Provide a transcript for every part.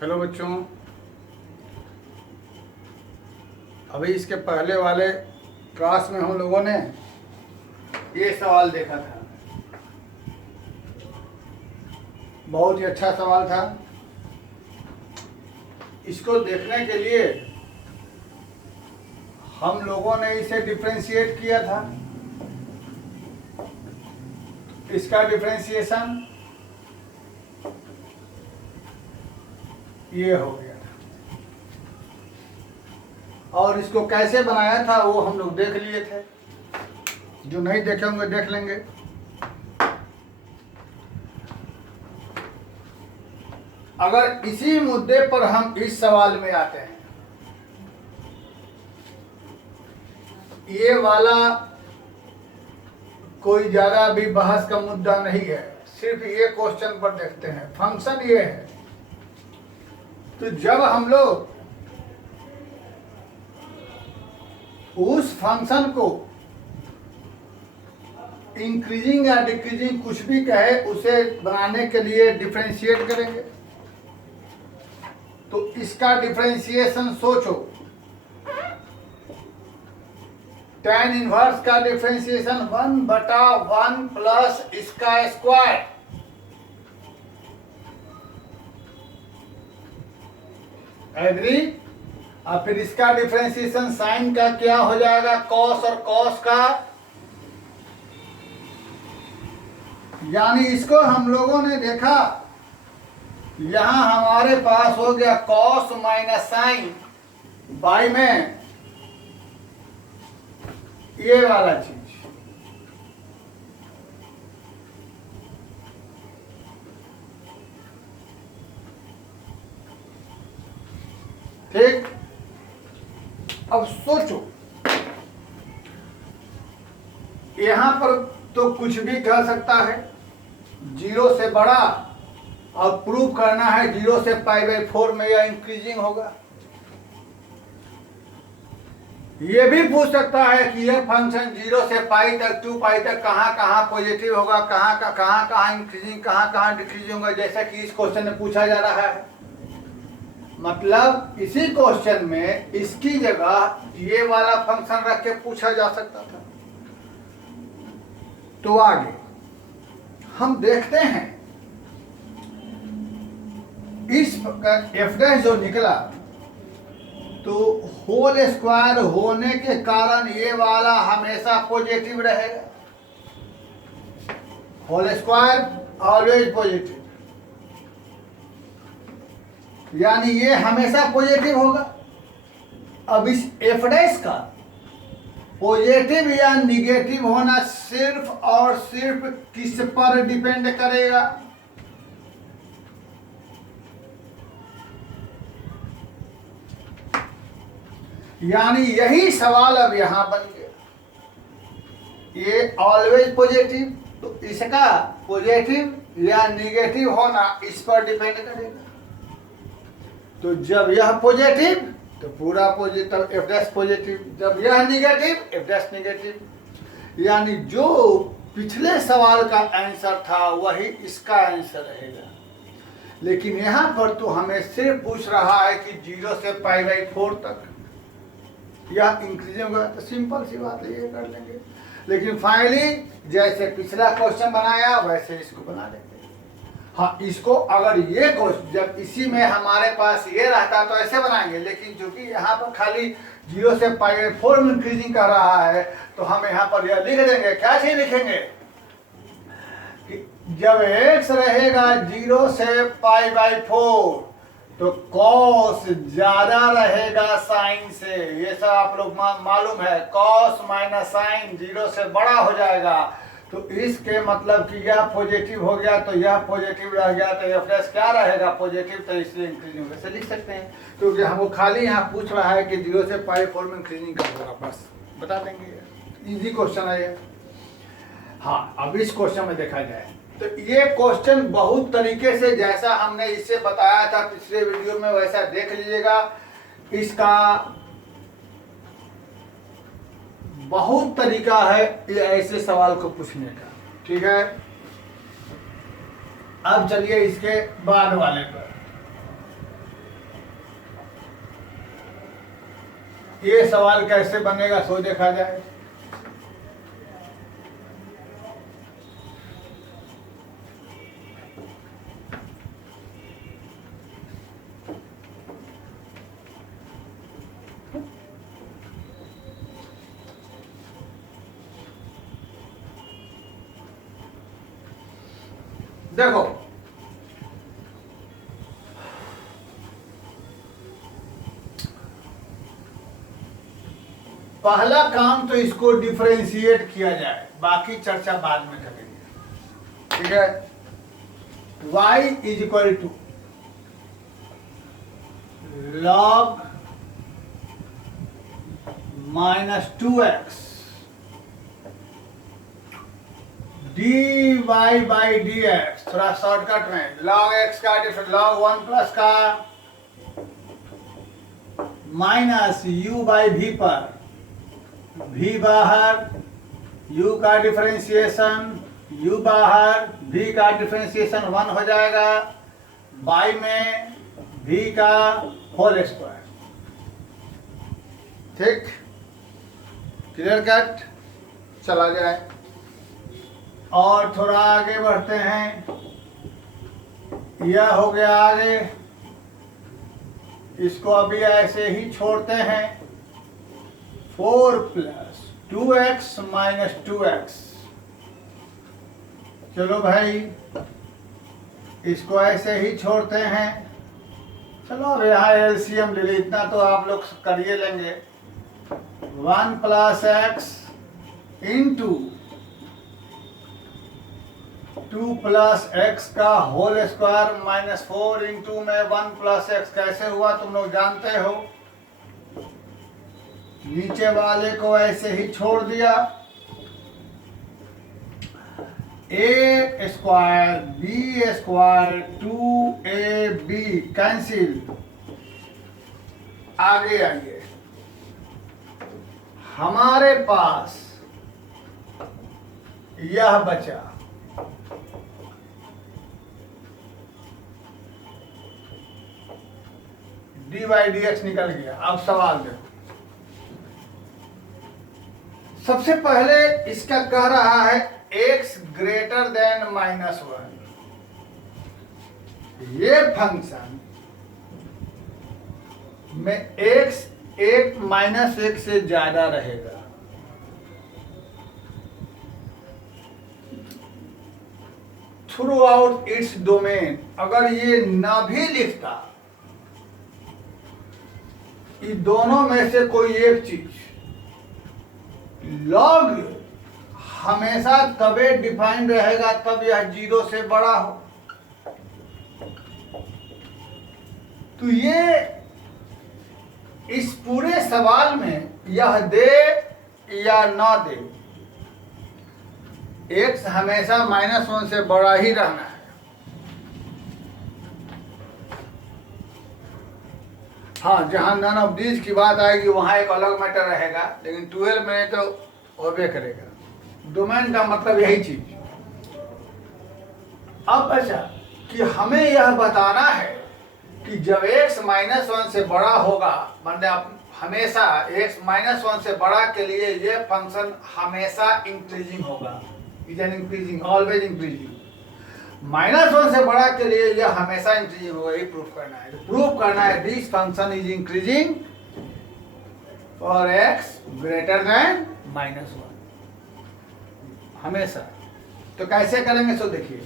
Hello बच्चों, अभी इसके पहले वाले क्लास में हम लोगों ने ये सवाल देखा था। बहुत ही अच्छा सवाल था। इसको देखने के लिए हम लोगों ने इसे डिफरेंशिएट किया था। इसका डिफरेंशिएशन ये हो गया था, और इसको कैसे बनाया था वो हम लोग देख लिए थे। जो नहीं देखे होंगे देख लेंगे। अगर इसी मुद्दे पर हम इस सवाल में आते हैं, ये वाला कोई ज्यादा भी बहस का मुद्दा नहीं है, सिर्फ ये क्वेश्चन पर देखते हैं। फंक्शन ये है, तो जब हम लोग उस फंक्शन को इंक्रीजिंग या डिक्रीजिंग कुछ भी कहे, उसे बनाने के लिए डिफरेंशिएट करेंगे। तो इसका डिफरेंशिएशन सोचो। tan इनवर्स का डिफरेंशिएशन 1/1 प्लस इसका स्क्वायर। एग्री? और फिर इसका डिफरेंशिएशन साइन का क्या हो जाएगा, कॉस और कॉस का। यानी इसको हम लोगों ने देखा, यहां हमारे पास हो गया कॉस माइनस साइन बाई में ये वाला चीज। ठीक। अब सोचो, यहां पर तो कुछ भी कह सकता है, 0 से बड़ा, और प्रूव करना है 0 से π/4 में यह इंक्रीजिंग होगा। ये भी पूछ सकता है कि यह फंक्शन 0 से π तक 2π तक कहाँ कहाँ पॉजिटिव होगा, कहाँ कहाँ इंक्रीजिंग, कहाँ डिक्रीजिंग होगा, जैसा कि इस क्वेश्चन में पूछा जा रहा है। मतलब इसी क्वेश्चन में इसकी जगह ये वाला फंक्शन रख के पूछा जा सकता था। तो आगे हम देखते हैं, इस f' जो निकला, तो होल स्क्वायर होने के कारण ये वाला हमेशा पॉजिटिव रहेगा। होल स्क्वायर ऑलवेज पॉजिटिव, यानी ये हमेशा पॉजिटिव होगा। अब इस f' का पॉजिटिव या निगेटिव होना सिर्फ और सिर्फ किस पर डिपेंड करेगा? यानी यही सवाल अब यहां बन गया। ये ऑलवेज पॉजिटिव, तो इसका पॉजिटिव या निगेटिव होना इस पर डिपेंड करेगा। तो जब यह पॉजिटिव तो पूरा पॉजिटिव, f' पॉजिटिव। जब यह निगेटिव, f' निगेटिव। यानी जो पिछले सवाल का आंसर था वही इसका आंसर रहेगा। लेकिन यहाँ पर तो हमें सिर्फ पूछ रहा है कि 0 से π/4 तक यह इंक्रीजिंग होगा, तो सिंपल सी बात है, ये कर लेंगे। लेकिन फाइनली जैसे पिछला क्वेश्चन बनाया वैसे इसको बना लेंगे। हाँ, इसको अगर ये क्वेश्चन जब इसी में हमारे पास ये रहता तो ऐसे बनाएंगे, लेकिन चूंकि यहाँ पर खाली 0 से π/4 में इंक्रीजिंग कर रहा है, तो हम यहाँ पर यह लिख देंगे। क्या चीज लिखेंगे कि जब x रहेगा 0 से π/4 तो कॉस ज्यादा रहेगा साइन से। ये सब आप लोग मालूम है, कॉस माइनस साइन 0 से बड़ा हो जाएगा। तो इसके मतलब कि यह पॉजिटिव हो गया तो यह पॉजिटिव रह गया, तो f' क्या रहेगा, पॉजिटिव, तो इसलिए इंक्रीजिंग वैसे लिख सकते हैं। क्योंकि हमको खाली यहाँ पूछ रहा है कि 0 से π/4 में इंक्रीजिंग का होगा, बस बता देंगे। इजी क्वेश्चन है ये। हाँ, अब इस क्वेश्चन में देखा जाए तो ये क्वेश्चन बहुत तरीके से, जैसा हमने इससे बताया था पिछले वीडियो में, वैसा देख लीजिएगा। इसका बहुत तरीका है ये ऐसे सवाल को पूछने का। ठीक है, अब चलिए इसके बाद वाले पर। ये सवाल कैसे बनेगा सो देखा जाए। देखो पहला काम तो इसको डिफरेंशिएट किया जाए, बाकी चर्चा बाद में करेंगे, ठीक है। y is equal to log -2x dy by dx, थोड़ा शॉर्टकट में log x का डिफरेंस log 1 प्लस का माइनस u बाई v पर v बाहर u का डिफरेंशिएशन u बाहर v का डिफरेंशिएशन 1 हो जाएगा, बाई में v का होल स्क्वायर। ठीक, क्लियर कट, चला जाए और थोड़ा आगे बढ़ते हैं। यह हो गया आगे, इसको अभी ऐसे ही छोड़ते हैं। 4 प्लस 2x माइनस 2x, चलो भाई इसको ऐसे ही छोड़ते हैं। चलो अब यहाँ एलसीएम ले ली, इतना तो आप लोग करिए लेंगे। 1 plus x into 2 plus x का होल स्क्वायर माइनस 4 इंटू में 1 प्लस एक्स कैसे हुआ तुम लोग जानते हो। नीचे वाले को ऐसे ही छोड़ दिया। A square B square 2ab cancel. आगे आइए, हमारे पास यह बचा डी बाई डी एक्स निकल गया। अब सवाल देखो, सबसे पहले इसका कह रहा है x ग्रेटर देन -1। ये फंक्शन में x 1 से ज्यादा रहेगा। थ्रू आउट इट्स डोमेन, अगर ये ना भी लिखता, इन दोनों में से कोई एक चीज, लॉग हमेशा तबे डिफाइंड रहेगा तब यह 0 से बड़ा हो। तो ये इस पूरे सवाल में यह दे या ना दे, x हमेशा -1 से बड़ा ही रहना है। हाँ, जहां नन ऑफ दीज की बात आएगी वहां एक अलग मैटर रहेगा, लेकिन 12 में तो होबे करेगा। डोमेन का मतलब यही चीज। अब अच्छा कि हमें यह बताना है कि जब x -1 से बड़ा होगा, मतलब हमेशा x -1 से बड़ा के लिए ये फंक्शन हमेशा इंक्रीजिंग होगा, is an increasing, always increasing. -1 से बड़ा के लिए यह हमेशा इंक्रीजिंग होगा, ये प्रूफ करना है। प्रूफ करना है this function is increasing for x greater than -1, हमेशा। तो कैसे करेंगे सो देखिए,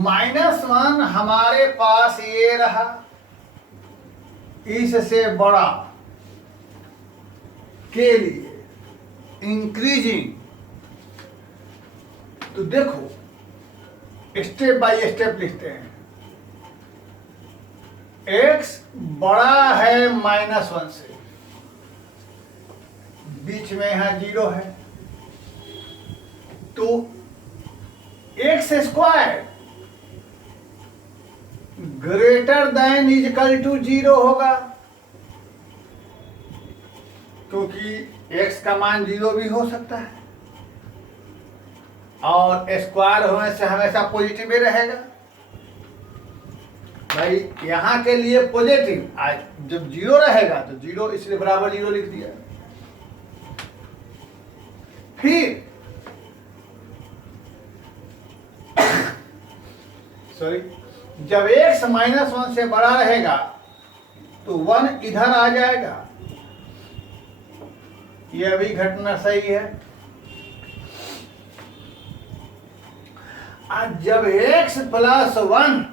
-1 हमारे पास ये रहा, इससे बड़ा के लिए इंक्रीजिंग। तो देखो स्टेप बाय स्टेप लिखते हैं। x बड़ा है -1 से, बीच में यहां 0 है, तो x square greater than is equal to 0 होगा, क्योंकि x का मान 0 भी हो सकता है और स्क्वायर होने से हमेशा पॉजिटिव ही रहेगा। भाई यहाँ के लिए पॉजिटिव, जब जीरो रहेगा तो जीरो, इसलिए बराबर जीरो लिख दिया। फिर सॉरी, जब x -1 से बड़ा रहेगा तो 1 इधर आ जाएगा, यह भी घटना सही है। आज जब x + 1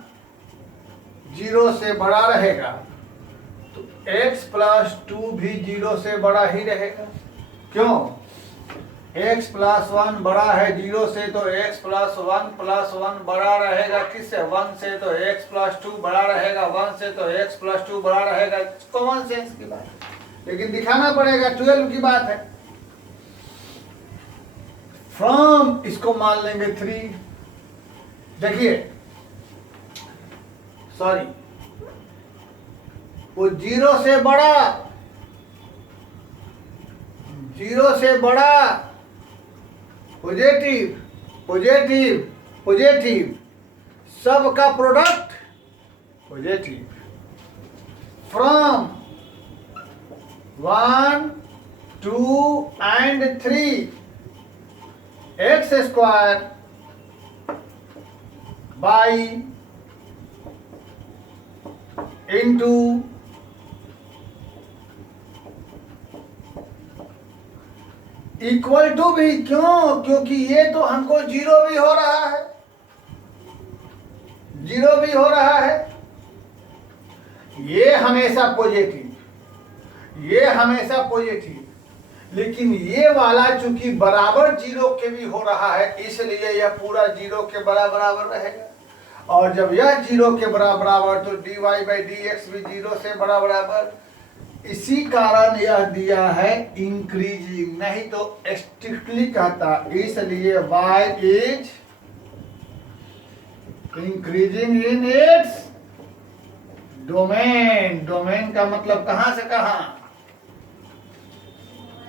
0 से बड़ा रहेगा तो x + 2 भी 0 से बड़ा ही रहेगा। क्यों? x + 1 बड़ा है 0 से, तो x + 1 बड़ा रहेगा किससे? 1 से। तो x + 2 बड़ा रहेगा 1 से, तो x + 2 बड़ा रहेगा। कॉमन सेंस की बात है, लेकिन दिखाना पड़ेगा, 12 की बात है। फ्रॉम इसको मान लेंगे 3। देखिए सॉरी, वो 0 से बड़ा पॉजिटिव पॉजिटिव पॉजिटिव, सब का product positive. From 1, 2 and 3 x² by into equal to भी। क्यों? क्योंकि ये तो हमको 0 भी हो रहा है, 0 भी हो रहा है। ये हमेशा पॉजिटिव, लेकिन ये वाला चूंकि बराबर 0 के भी हो रहा है, इसलिए यह पूरा 0 के बराबर रहेगा। और जब यह 0 के बराबर तो dy/dx भी 0 से बराबर। इसी कारण यह दिया है इंक्रीजिंग, नहीं तो स्ट्रिक्टली कहता। इसलिए y is increasing in its domain. Domain का मतलब कहां से कहां,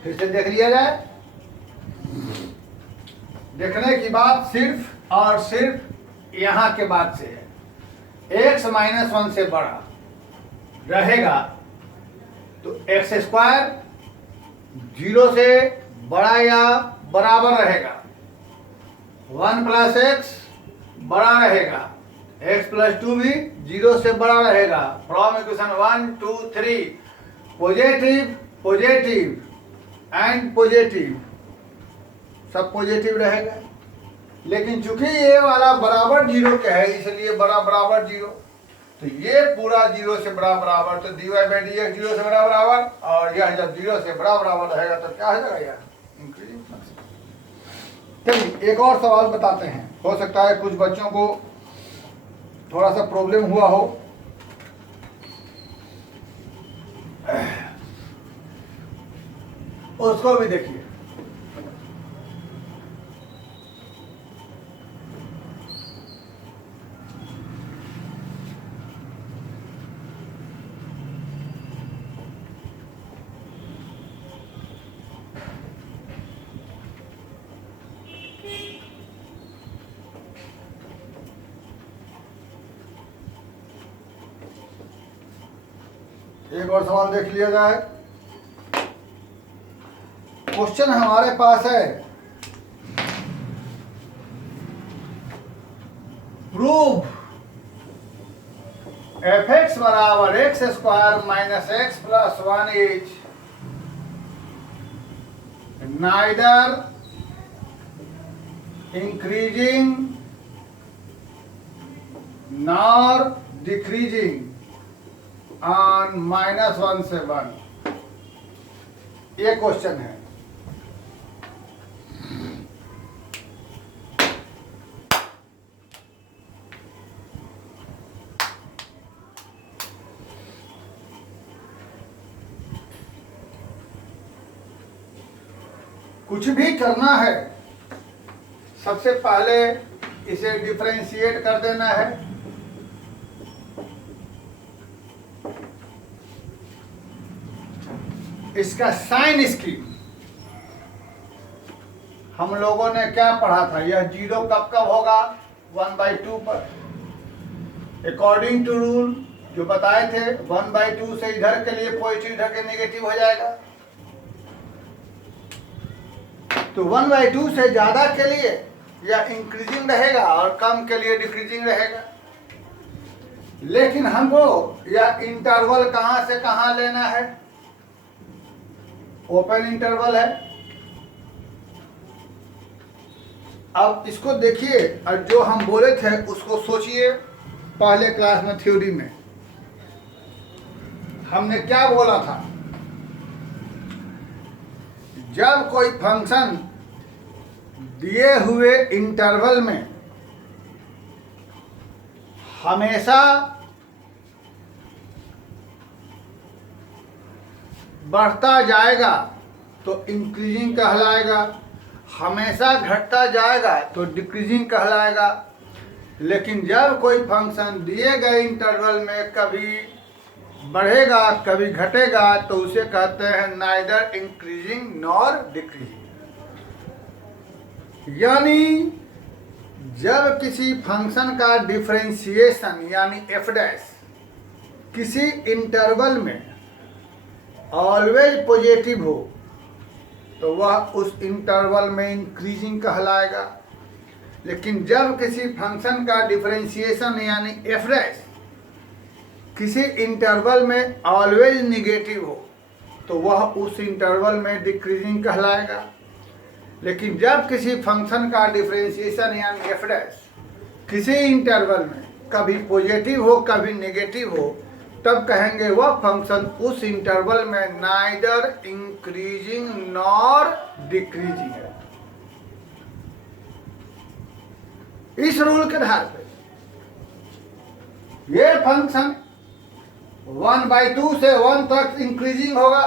फिर से देख लिया जाए। देखने की बात सिर्फ और सिर्फ यहाँ के बाद से है। x -1 से बड़ा रहेगा तो x² 0 से बड़ा या बराबर रहेगा, 1 + x बड़ा रहेगा, x + 2 भी 0 से बड़ा रहेगा। From equation 1, 2, 3 positive positive and positive, सब पॉजिटिव रहेगा। लेकिन चूंकि ये वाला बराबर 0 के है, इसलिए बराबर 0, तो ये पूरा 0 से बराबर, तो dy/dx 0 से बराबर। और यह जब 0 से बराबर रहेगा तो क्या हो जाएगा? यार इंक्रीजिंग फंक्शन। चलिए एक और सवाल बताते हैं, हो सकता है कुछ बच्चों को थोड़ा सा प्रॉब्लम हुआ हो। उसको भी देखिए। एक और सवाल देख लिया जाए। क्वेश्चन हमारे पास है, प्रूव fx बराबर x² - x + 1 is neither increasing nor decreasing on -1 से 1। ये क्वेश्चन है। कुछ भी करना है, सबसे पहले इसे डिफरेंशिएट कर देना है। इसका साइन स्कीम हम लोगों ने क्या पढ़ा था? यह 0 कब होगा? 1/2 पर। अकॉर्डिंग टू रूल जो बताए थे 1/2 से इधर के लिए पॉजिटिव, इधर के नेगेटिव हो जाएगा। तो 1/2 से ज्यादा के लिए या इंक्रीजिंग रहेगा और कम के लिए डिक्रीजिंग रहेगा। लेकिन हमको यह इंटरवल कहां से कहां लेना है? ओपन इंटरवल है। अब इसको देखिए और जो हम बोले थे उसको सोचिए। पहले क्लास में थ्योरी में हमने क्या बोला था? जब कोई फंक्शन दिए हुए इंटरवल में हमेशा बढ़ता जाएगा तो इंक्रीजिंग कहलाएगा, हमेशा घटता जाएगा तो डिक्रीजिंग कहलाएगा। लेकिन जब कोई फंक्शन दिए गए इंटरवल में कभी बढ़ेगा कभी घटेगा तो उसे कहते हैं नाइदर इंक्रीजिंग नॉर डिक्रीजिंग। यानी जब किसी फंक्शन का डिफरेंशिएशन यानी एफ डैश किसी इंटरवल में ऑलवेज पॉजिटिव हो तो वह उस इंटरवल में इंक्रीजिंग कहलाएगा। लेकिन जब किसी फंक्शन का डिफरेंशिएशन यानी एफ डैश किसी इंटरवल में ऑलवेज निगेटिव हो तो वह उस इंटरवल में डिक्रीजिंग कहलाएगा। लेकिन जब किसी फंक्शन का डिफरेंशिएशन यानी एफ डैश किसी इंटरवल में कभी पॉजिटिव हो कभी नेगेटिव हो तब कहेंगे वह फंक्शन उस इंटरवल में नाइदर इंक्रीजिंग नॉर डिक्रीजिंग है। इस रूल के आधार पे ये फंक्शन 1/2 से 1 तक इंक्रीजिंग होगा,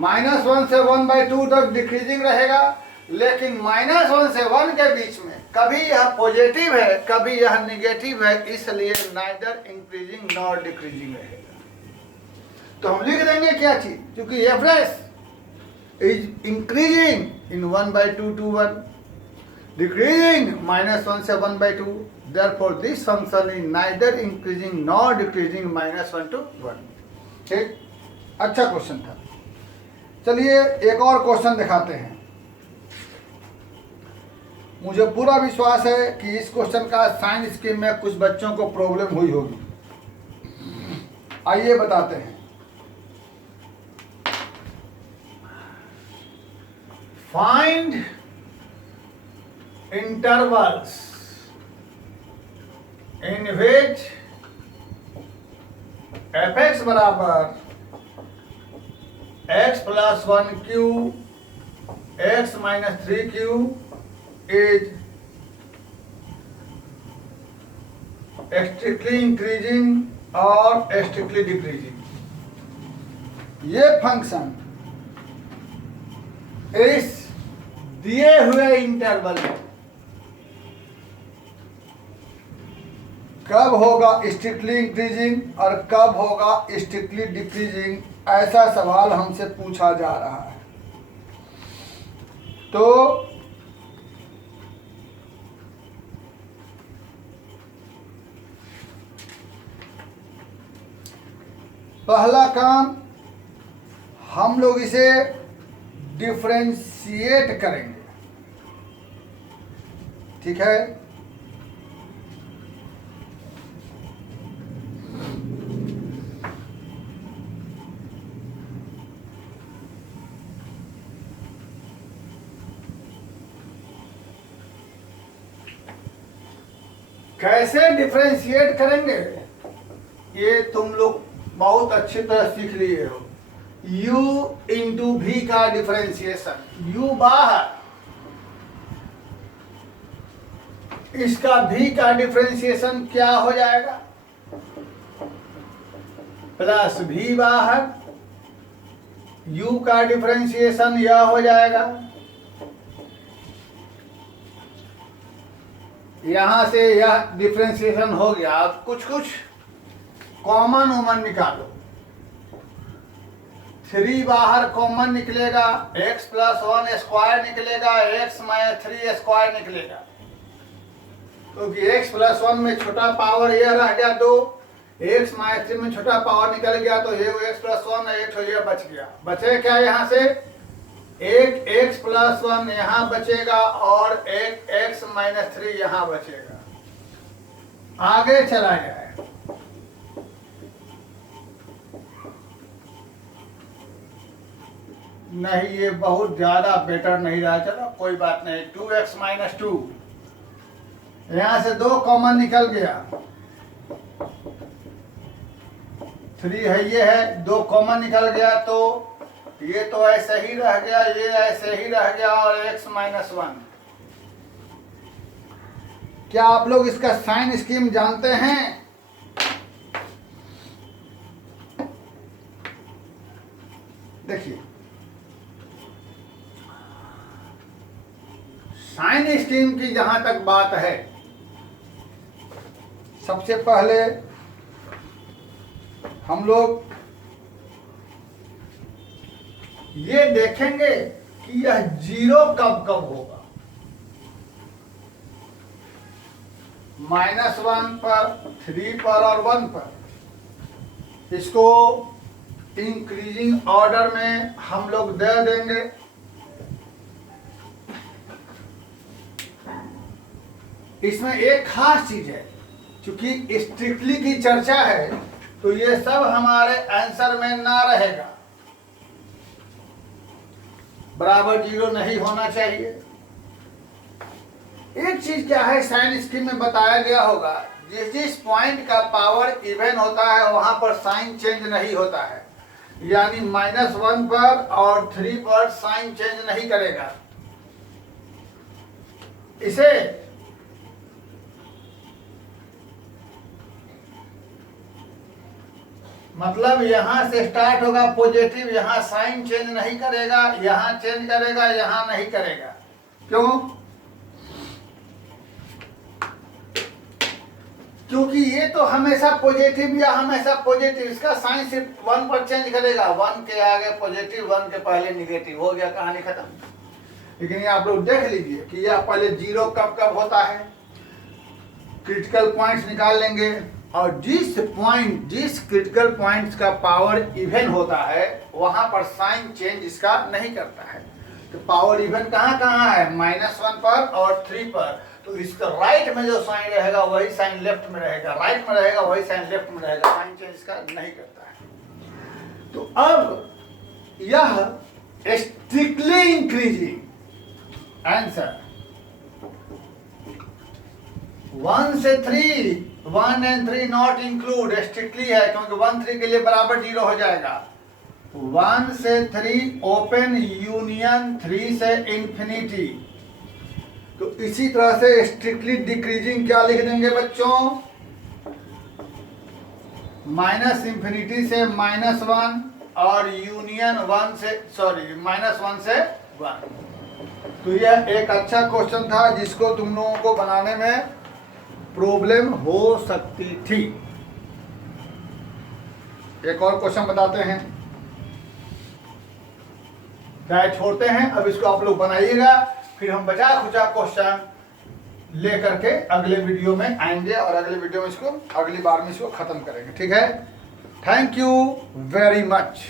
-1 से 1/2 तक डिक्रीजिंग रहेगा। लेकिन -1 से 1 के बीच में कभी यह पॉजिटिव है कभी यह नेगेटिव है, इसलिए नाइदर इंक्रीजिंग नॉर डिक्रीजिंग रहेगा। तो हम लिख देंगे क्या चीज, क्योंकि F dash is increasing in 1/2 to 1, decreasing -1 से 1/2, therefore this function is neither increasing nor decreasing -1 to 1। ठीक, अच्छा क्वेश्चन था। चलिए एक और क्वेश्चन दिखाते हैं। मुझे पूरा विश्वास है कि इस क्वेश्चन का साइंस स्कीम में कुछ बच्चों को प्रॉब्लम हुई होगी। आइए बताते हैं। Find intervals in which fx बराबर x + 1q x - 3q is strictly increasing और strictly decreasing। ये फंक्शन इस दिए हुए इंटरवल में कब होगा स्ट्रिक्टली इंक्रीजिंग और कब होगा स्ट्रिक्टली डिक्रीजिंग, ऐसा सवाल हमसे पूछा जा रहा है। तो पहला काम हम लोग इसे डिफरेंशिएट करेंगे। ठीक है, कैसे डिफरेंशिएट करेंगे ये तुम लोग बहुत अच्छी तरह सीख लिए हो। u इंटू v का डिफरेंशिएशन, u बाहर, इसका v का डिफरेंशिएशन क्या हो जाएगा, प्लस v बाहर, u का डिफरेंशिएशन यह हो जाएगा। यहां से यह डिफरेंशिएशन हो गया। अब कुछ कुछ कॉमन उमन निकालो। 3 बाहर कॉमन निकलेगा, x + 1 स्क्वायर निकलेगा, x - 3 स्क्वायर निकलेगा। क्योंकि x प्लस 1 में छोटा पावर ये रह गया 2, x माइनस 3 में छोटा पावर निकल गया तो ये x प्लस 1 एक तो ये बच गया। बचे क्या यहाँ से? एक x प्लस 1 यहाँ बचेगा और एक x माइनस 3 यहाँ बचेगा। आगे चला जाए, नहीं ये बहुत ज्यादा बेटर नहीं रहा, चलो कोई बात नहीं। 2x माइनस 2 यहां से 2 कॉमन निकल गया, 3 है ये है, 2 कॉमन निकल गया तो ये तो ऐसे ही रह गया, ये ऐसे ही रह गया और x माइनस 1। क्या आप लोग इसका साइन स्कीम जानते हैं? देखिए साइन स्कीम की जहां तक बात है, सबसे पहले हम लोग ये देखेंगे कि यह जीरो कब कब होगा। -1 पर, 3 पर और 1 पर। इसको इंक्रीजिंग ऑर्डर में हम लोग दे देंगे। इसमें एक खास चीज है, क्योंकि स्ट्रिक्टली की चर्चा है तो ये सब हमारे आंसर में ना रहेगा, बराबर 0 नहीं होना चाहिए। एक चीज क्या है, साइन स्कीम में बताया गया होगा, जिस जिस पॉइंट का पावर इवन होता है वहां पर साइन चेंज नहीं होता है, यानी -1 पर और 3 पर साइन चेंज नहीं करेगा। इसे मतलब यहां से स्टार्ट होगा पॉजिटिव, यहां साइन चेंज नहीं करेगा, यहां चेंज करेगा, यहां नहीं करेगा। क्यों? क्योंकि ये तो हमेशा पॉजिटिव या हमेशा पॉजिटिव, इसका साइन सिर्फ 1 पर चेंज करेगा, 1 के आगे पॉजिटिव, 1 के पहले निगेटिव, हो गया, कहानी खत्म। लेकिन ये आप लोग देख लीजिए कि यह पहले 0 कब कब होता है, क्रिटिकल पॉइंट्स निकाल लेंगे, और जिस क्रिटिकल पॉइंट्स का पावर इवन होता है वहां पर साइन चेंज इसका नहीं करता है। तो पावर इवन कहाँ कहाँ है? -1 पर और 3 पर। तो इसका राइट में जो साइन रहेगा वही साइन लेफ्ट में रहेगा, राइट में रहेगा वही साइन लेफ्ट में रहेगा, साइन चेंज इसका नहीं करता है। तो अब यह स्ट्रिक्टली इंक्रीजिंग आंसर 1 से 3, 1 and 3 नॉट इंक्लूड, स्ट्रिक्टली है क्योंकि 1 3 के लिए बराबर 0 हो जाएगा। 1 से 3 ओपन यूनियन, 3 से इंफिनिटी। तो इसी तरह से स्ट्रिक्टली डिक्रीजिंग क्या लिख देंगे बच्चों? -इंफिनिटी से -1 और यूनियन -1 से 1। तो यह एक अच्छा क्वेश्चन था जिसको तुम लोगों को बनाने में प्रॉब्लम हो सकती थी। एक और क्वेश्चन बताते हैं, चाहे छोड़ते हैं, अब इसको आप लोग बनाइएगा, फिर हम बचा खुचा क्वेश्चन लेकर के अगले वीडियो में आएंगे और अगले वीडियो में इसको, अगली बार में इसको खत्म करेंगे। ठीक है, थैंक यू वेरी मच।